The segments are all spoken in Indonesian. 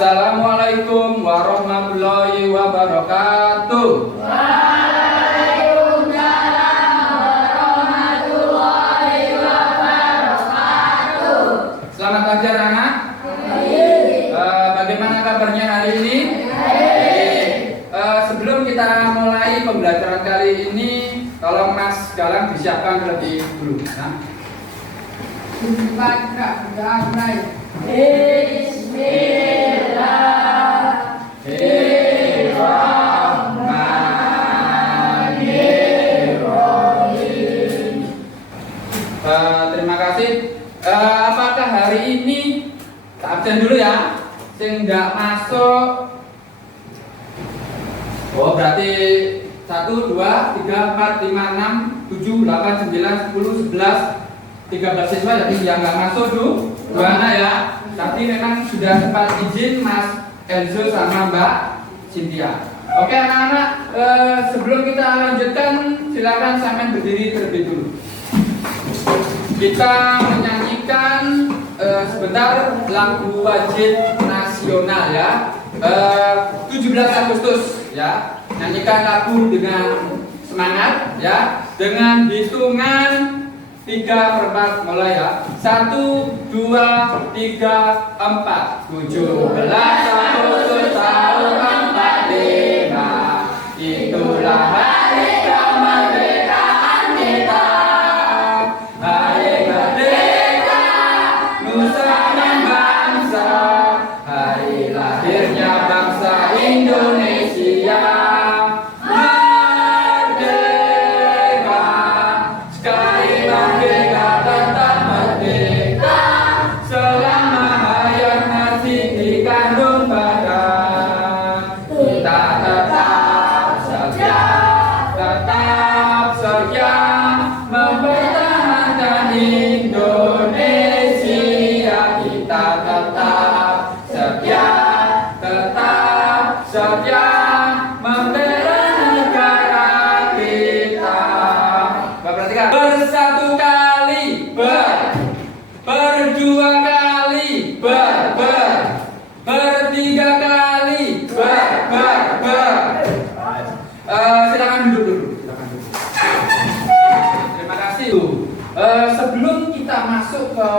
Assalamualaikum warahmatullahi wabarakatuh. Waalaikumsalam warahmatullahi wabarakatuh. Selamat pagi anak. Bagaimana kabarnya hari ini? Sebelum kita mulai pembelajaran kali ini, tolong Mas Galang disiapkan terlebih dulu. Bismillahirrahmanirrahim. Terima kasih. Apakah hari ini absen dulu ya? Sehingga masuk. Oh, berarti 1, 2, 3, 4, 5, 6, 7, 8, 9, 10, 11, 13 siswa. Jadi yang nggak masuk dulu 2 anak ya. Tapi memang sudah sempat izin Mas Enzo sama Mbak Cynthia. Oke anak-anak, sebelum kita lanjutkan silakan sampai berdiri terlebih dulu. Kita menyanyikan sebentar lagu wajib nasional ya. 17 Agustus ya. Nyanyikan lagu dengan semangat ya. Dengan hitungan 3/4 mulai ya. 1, 2, 3, 4. 17 Agustus tahun 45. Itulah hari kemerdekaan kita. Hari merdeka nusa dan bangsa. Hari lahirnya bangsa Indonesia. Merdeka, sekali merdeka tetap merdeka. Selama hayat masih dikandung badan, kita tetap setia mempertahankan Indonesia. Kita tetap setia membela negara kita. Perhatikan. Bersatu kali berdua kali bertiga kali silakan duduk dulu. Terima kasih. Sebelum kita masuk ke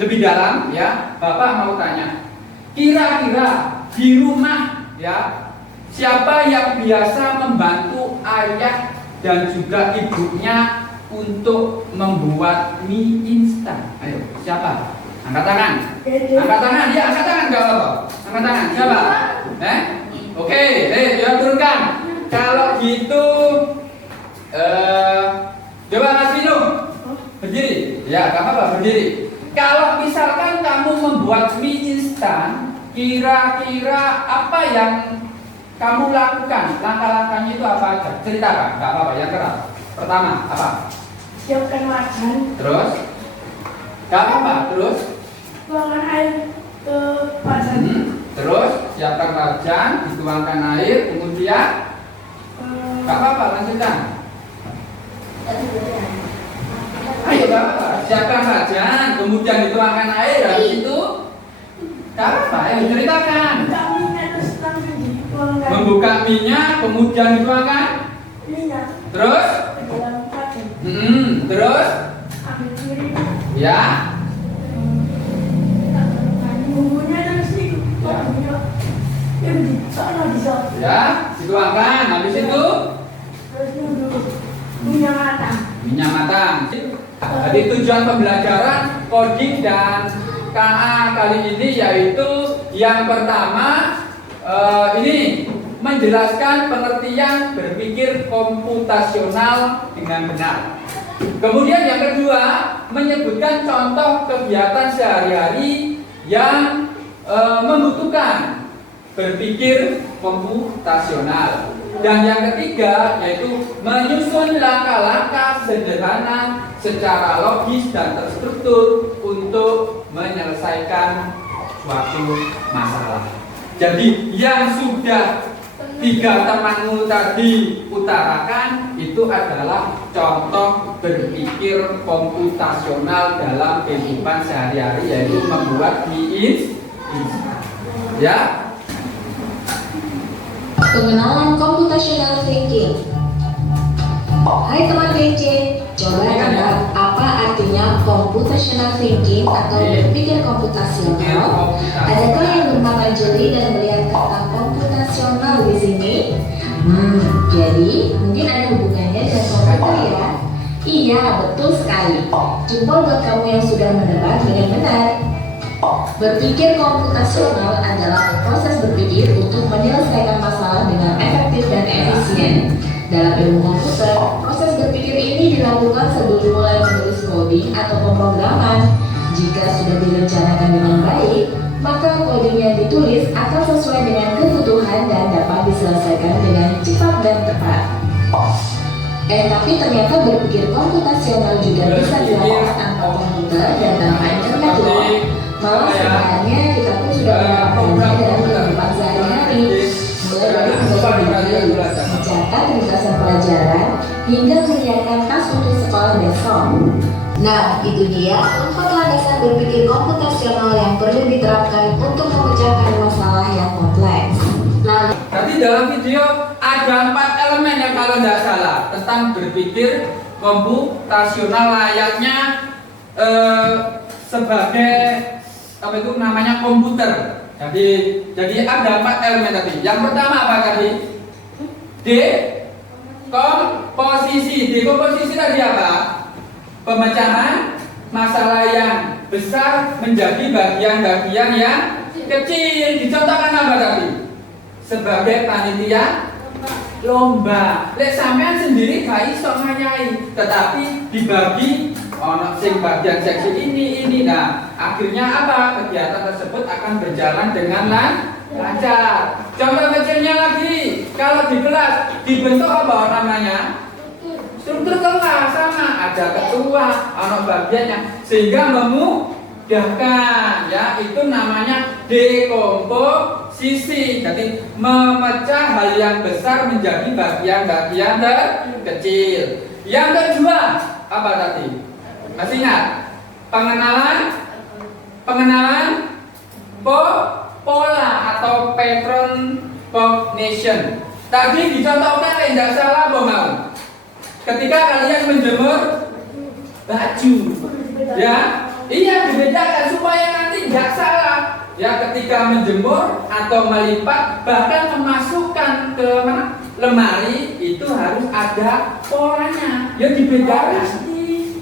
lebih dalam ya, Bapak mau tanya. Kira-kira di rumah ya, siapa yang biasa membantu ayah dan juga ibunya untuk membuat mie instan? Ayo, siapa? Angkat tangan. Angkat tangan, ya angkat tangan enggak apa-apa. Angkat tangan, siapa? Oke, ya turunkan. Kalau gitu coba Mas Vino berdiri. Ya, enggak apa-apa, berdiri. Kalau misalkan kamu membuat mie instan, kira-kira apa yang kamu lakukan? Langkah-langkahnya itu apa aja? Ceritakan, nggak apa-apa, yang keras. Pertama, apa? Siapkan wajan. Terus? Nggak apa-apa, terus? Tuangkan air ke wajan. Terus, siapkan wajan, dituangkan air, kemudian? Nggak apa-apa, lanjutkan. Ayo, nggak apa-apa. Siapkan wajan, kemudian dituangkan air, habis itu? Nggak apa-apa, ayo ceritakan. Membuka minyak, kemudian dituangkan Minyak. terus, Ke dalam wajan. terus, Ambil piring. ya, Bumbunya terus nih. Bumbunya. Ya di sana bisa. ya, dituangkan. Habis itu Terus nunggu minyak matang. minyak matang. Jadi tujuan pembelajaran coding dan KA kali ini yaitu yang pertama ini menjelaskan pengertian berpikir komputasional dengan benar. Kemudian yang kedua menyebutkan contoh kegiatan sehari-hari yang membutuhkan berpikir komputasional. Dan yang ketiga yaitu menyusun langkah-langkah sederhana secara logis dan terstruktur untuk menyelesaikan suatu masalah. Jadi yang sudah 3 temanmu tadi utarakan itu adalah contoh berpikir komputasional dalam kehidupan sehari-hari, yaitu membuat mie instan. Ya. Pengenalan computational thinking. Hai teman DC, coba tebak apa artinya computational thinking atau berpikir komputasional? Adakah yang bernama Jeli dan melihat kata komputasional di sini? Jadi mungkin ada hubungannya dengan komputer ya? Iya, betul sekali. Jempol buat kamu yang sudah menebak dengan benar. Berpikir komputasional adalah proses berpikir untuk menyelesaikan masalah dengan efektif dan efisien. Dalam ilmu komputer, proses berpikir ini dilakukan sebelum mulai menulis coding atau pemrograman. Jika sudah direncanakan dengan baik, maka coding yang ditulis akan sesuai dengan kebutuhan dan dapat diselesaikan dengan cepat dan tepat. Tapi ternyata berpikir komputasional juga bisa dilakukan tanpa komputer dan tanpa internet loh. Malah sebenarnya kita pun sudah melakukannya dalam kehidupan sehari-hari, mulai dari membaca buku, mencatat ringkasan pelajaran, hingga menyiapkan tas untuk sekolah besok. Nah, itu dia 4 landasan berpikir komputasional yang perlu diterapkan untuk memecahkan masalah yang kompleks. Lalu, Tadi dalam video ada 4 elemen yang kalau tidak salah tentang berpikir komputasional layaknya sebagai apa itu namanya komputer. Jadi ada 4 elemen tadi. Yang pertama apa tadi? Dekomposisi. Dekomposisi tadi apa? Pemecahan masalah yang besar menjadi bagian-bagian yang kecil. Dicontohkan apa tadi? Sebagai panitia lomba. Lek sampean sendiri gak iso nganyai, tetapi dibagi ono sing bagian seksi ini. Nah, akhirnya apa? Kegiatan tersebut akan berjalan dengan lancar. Contoh kecilnya lagi, kalau di kelas dibentuk apa namanya? Struktur kelas sama, ada ketua, ono bagiannya sehingga memudahkan ya, itu namanya dekomposisi. Jadi memecah hal yang besar menjadi bagian-bagian kecil. Yang kedua, apa tadi? Masih ingat? Pengenalan pola atau pattern cognition. Tadi dicontohkan tidak salah mau. Ketika kalian menjemur baju, ya, iya dibedakan supaya nanti tidak salah. Ya, ketika menjemur atau melipat bahkan memasukkan ke lemari itu harus ada polanya. Ya dibedakan.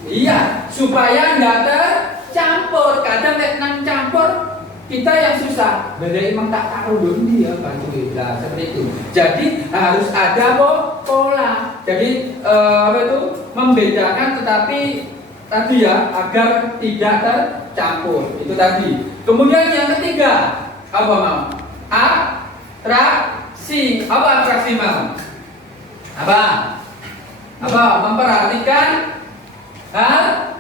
Iya, supaya tidak tercampur. Kadang nang campur kita yang susah. Beda emang tak tahu dulu dia baju lah seperti itu. Jadi harus ada pola. Jadi apa itu membedakan tetapi tadi ya agar tidak tercampur. Itu tadi. Kemudian yang ketiga apa mau? Atraksi. Apa atraksi mau? Apa? Memperhatikan hal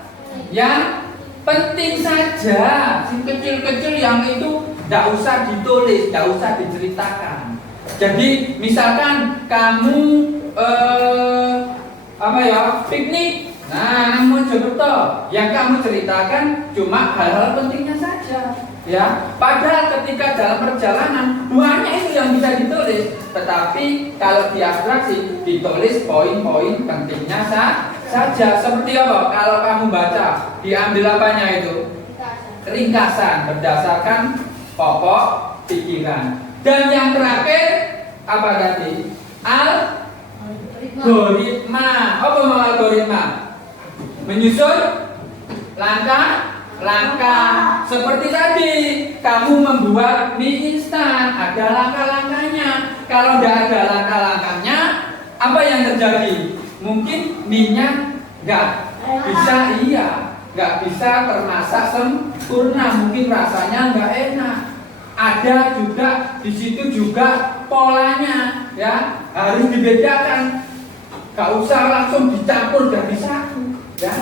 yang penting saja, yang kecil-kecil yang itu tidak usah ditulis, tidak usah diceritakan. Jadi misalkan kamu piknik, nah Mojokerto, yang kamu ceritakan cuma hal-hal pentingnya saja, ya. Padahal ketika dalam perjalanan banyak itu yang bisa ditulis, tetapi kalau diabstraksi ditulis poin-poin pentingnya saja. Seperti apa? Kalau kamu baca, diambil apanya itu? Ringkasan berdasarkan pokok pikiran. Dan yang terakhir apa tadi? Algoritma. Apa mau algoritma? Menyusun langkah-langkah. Seperti tadi, kamu membuat mie instan, ada langkah-langkahnya. Kalau tidak ada langkah-langkahnya, apa yang terjadi? Mungkin mie-nya nggak bisa termasak sempurna, mungkin rasanya nggak enak. Ada juga di situ juga polanya, ya harus dibedakan. Nggak usah langsung dicampur jadi satu, ya.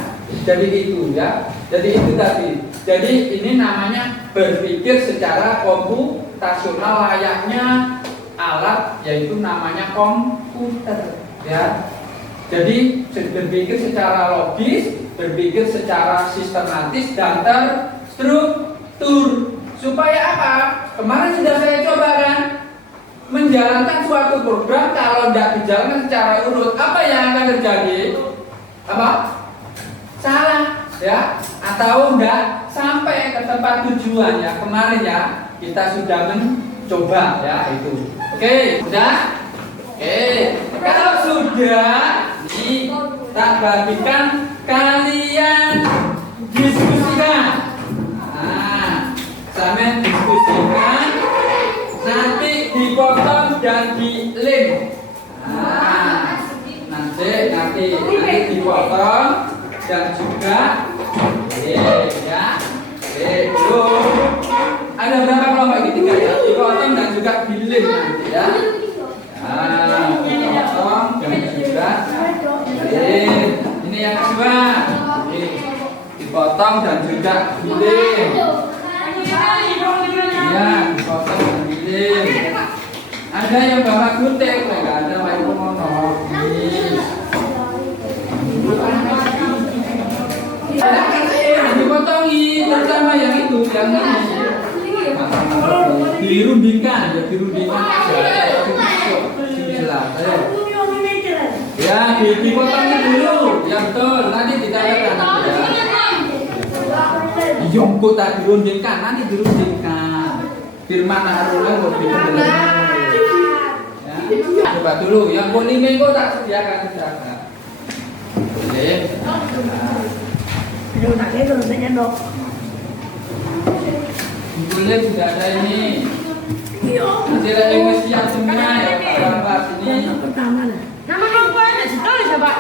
Jadi itu ya. Jadi itu tadi. Jadi ini namanya berpikir secara komputasional layaknya alat, yaitu namanya komputer, ya. Jadi berpikir secara logis, berpikir secara sistematis dan terstruktur. Supaya apa? Kemarin sudah saya coba kan menjalankan suatu program, kalau tidak dijalankan secara urut, apa yang akan terjadi? Apa? Salah, ya? Atau enggak sampai ke tempat tujuan ya. Kemarin ya kita sudah mencoba ya itu. Oke, sudah? Oke, kalau sudah, kita bagikan kalian diskusikan. Nah, sampai diskusikan, nanti dipotong dan di-link. Nah, nanti dipotong dan juga ya. Ada berapa kelompok ini? 3 ya. Dipotong dan juga di-link nanti ya. Nah, dipotong dan juga ini yang kedua. Dipotong dan juga di-link. Ya, dipotong dan di-link. Ada yang bawa gunting, enggak ada Pak Ibu mono. Dipotongi, terutama yang itu, yang ini. Dirundingkan, ya dirundingkan aja. Jelas, ayo. Ya, dipotongnya dulu, ya betul. Nanti ditambahkan ya. Yongko tak dirundingkan, nanti dirundingkan. Firman Haruna lebih benar. Ya, coba dulu. Yang kuning itu tak sediakan saja. Boleh. Boleh sudah ada ini. Tidak yang siap semua ya Pak sini. Nama kelompoknya ditulis ya Pak?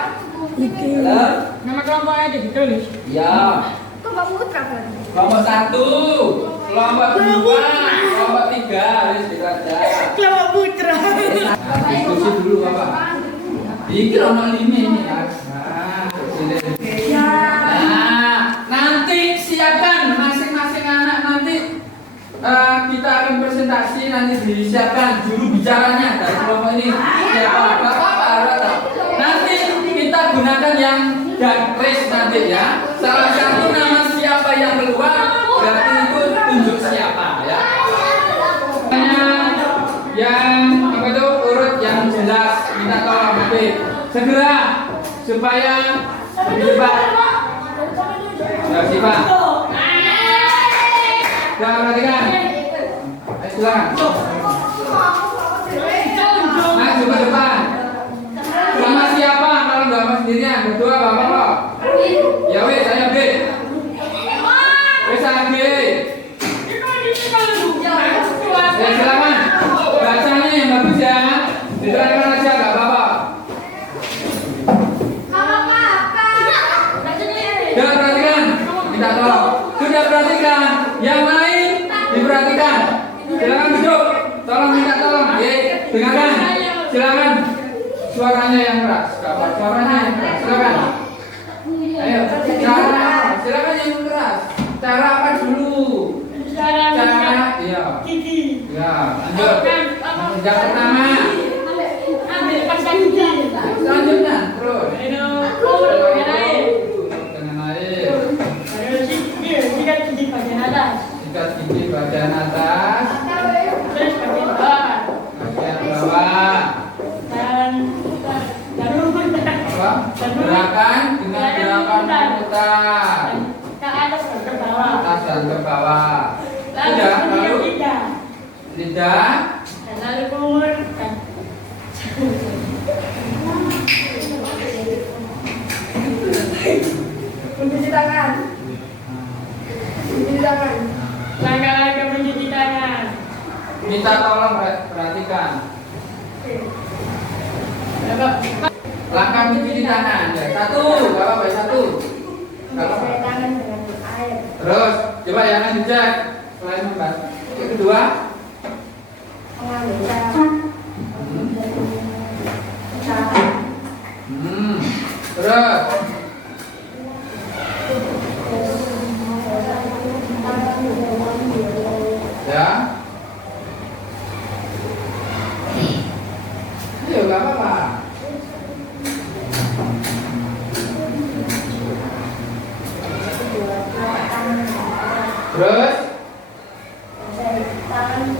Halo? Nama kelompoknya ditulis? Ya. Kelompok 1, kelompok 2, kelompok 3 harus kita aja. Kelompok putra. Nah, diskusi dulu Bapak. Pikir ono ini ya. Nah, nanti siapkan masing-masing anak nanti kita akan presentasi, nanti disiapkan juru bicaranya dari kelompok ini. Siapa? Bapak. Nanti kita gunakan yang garis nanti ya. Salah satu nama siapa yang keluar berarti itu tunjuk siapa ya. Yang apa itu urut yang jelas, minta tolong Habib segera supaya cepat. Ya, Pak. Jangan perhatikan. Ayo silakan. Maju ke depan. Sama siapa kalau nggak mau sendirian? Berdua Bapak kok. Ya wes, saya B. Wes saya B. Ya silakan. Bacanya yang bagus ya. Diterangkan aja nggak apa-apa. Sudah perhatikan, minta tolong. Sudah perhatikan, yang lain diperhatikan. Silakan duduk, tolong minta tolong. Dengarkan, silakan. Suaranya yang keras, kapan suaranya yang keras. Silakan. Ayo, silakan yang keras. Cara apa dulu? Cara, iya. Ya, lanjut. Yang pertama. Selanjutnya, terus. Sikat gigi bagian atas, bagian bawah. Gerakan dengan gerakan putar atas dan ke bawah. Sudah, lalu lidah. Mencuci tangan. Mencuci tangan. Langkah-langkah mencuci tangan. Minta tolong perhatikan. Langkah mencuci tangan. Ya, 1, kalau baik 1. Kalau tangan dengan air. terus coba yang dicek selain membahas. Yang kedua, Mengambil cara. terus ya. Ayo, gak apa-apa. Terus Tangan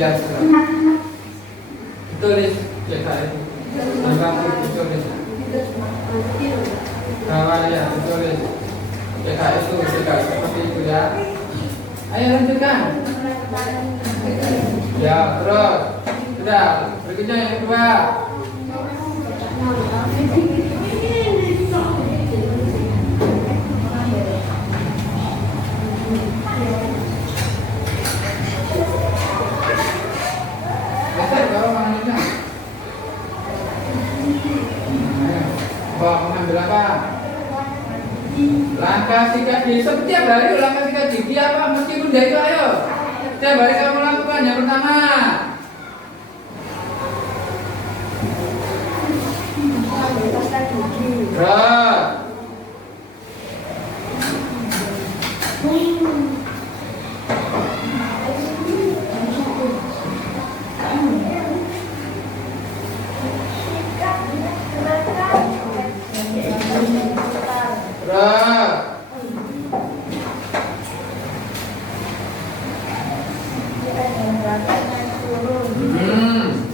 biasa. Tulis CKI. Tulis. Kawan ya, tulis. CKI itu CKI seperti itu ya. Ayo lanjutkan. Ya, terus. Sudah. Berikutnya yang kedua. Mengambil apa? Langkah sikat gigi. Setiap hari langkah sikat gigi apa? Meskipun dari itu ayo. Setiap hari kamu lakukan. Yang pertama, terus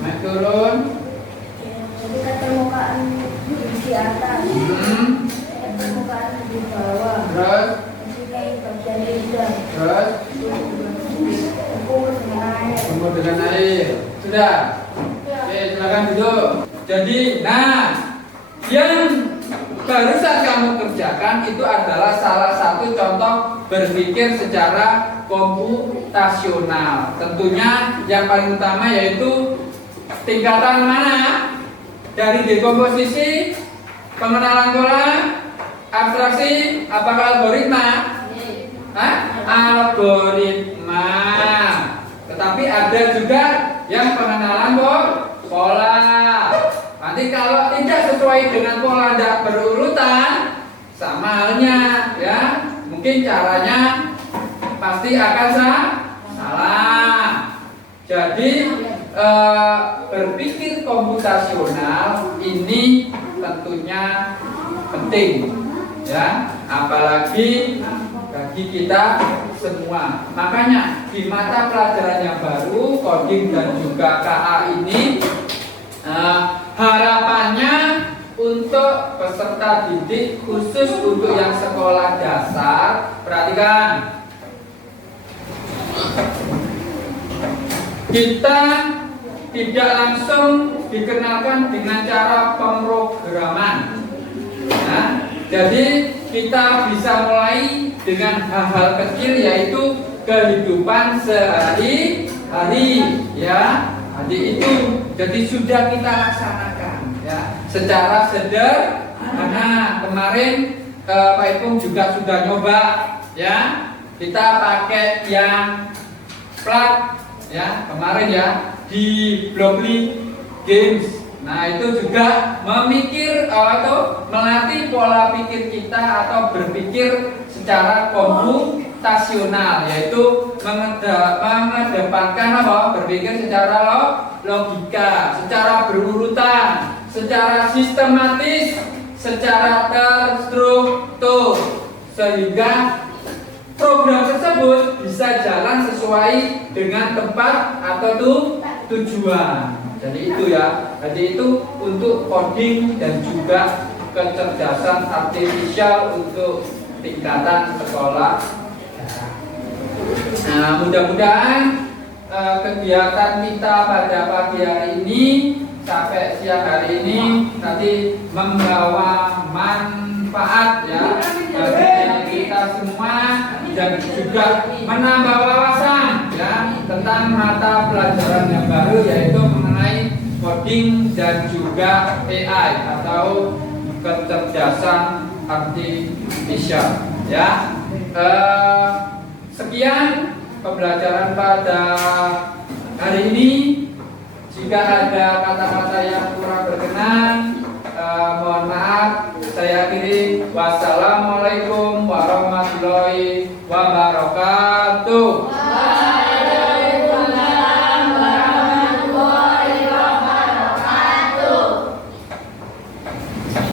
naik turun. Jadi keterbukaan di atas, keterbukaan di bawah, Terus bagian lidah, Terus ukur dengan air. Umur dengan air. Sudah. Oke, silakan duduk. Jadi, yang barusan kamu kerjakan itu adalah salah satu contoh berpikir secara komputasional. Tentunya yang paling utama yaitu tingkatan mana? Dari dekomposisi, pengenalan pola, abstraksi, apakah algoritma? Algoritma. Tetapi ada juga yang pengenalan pola. Nanti kalau tidak sesuai dengan pola, tidak berurutan, sama halnya ya. Mungkin caranya pasti akan salah. Jadi berpikir komputasional ini tentunya penting ya, apalagi bagi kita semua. Makanya di mata pelajaran yang baru, coding dan juga KA ini harapannya untuk peserta didik khusus untuk yang sekolah dasar, perhatikan, kita tidak langsung dikenalkan dengan cara pemrograman. Jadi kita bisa mulai dengan hal-hal kecil, yaitu kehidupan sehari-hari ya. Jadi sudah kita laksanakan ya secara sederhana. Kemarin Pak Ipung juga sudah nyoba ya, kita pakai yang plat ya kemarin ya di Blockly Games. Nah itu juga memikir atau melatih pola pikir kita atau berpikir secara komputasional, yaitu mengedepankan apa? Berpikir secara logika, secara berurutan, secara sistematis, secara terstruktur, sehingga program tersebut bisa jalan sesuai dengan tempat atau tujuan. Jadi itu ya. Jadi itu untuk coding dan juga kecerdasan artifisial untuk tingkatan sekolah. Nah, mudah-mudahan kegiatan kita pada pagi hari ini sampai siang hari ini nanti membawa manfaat ya bagi kita semua, dan juga menambah wawasan ya tentang mata pelajaran yang baru, yaitu mengenai coding dan juga AI atau kecerdasan artifisial ya. Sekian pembelajaran pada hari ini. Jika ada kata-kata yang kurang berkenan, mohon maaf. Saya akhiri. Wassalamualaikum warahmatullahi wabarakatuh.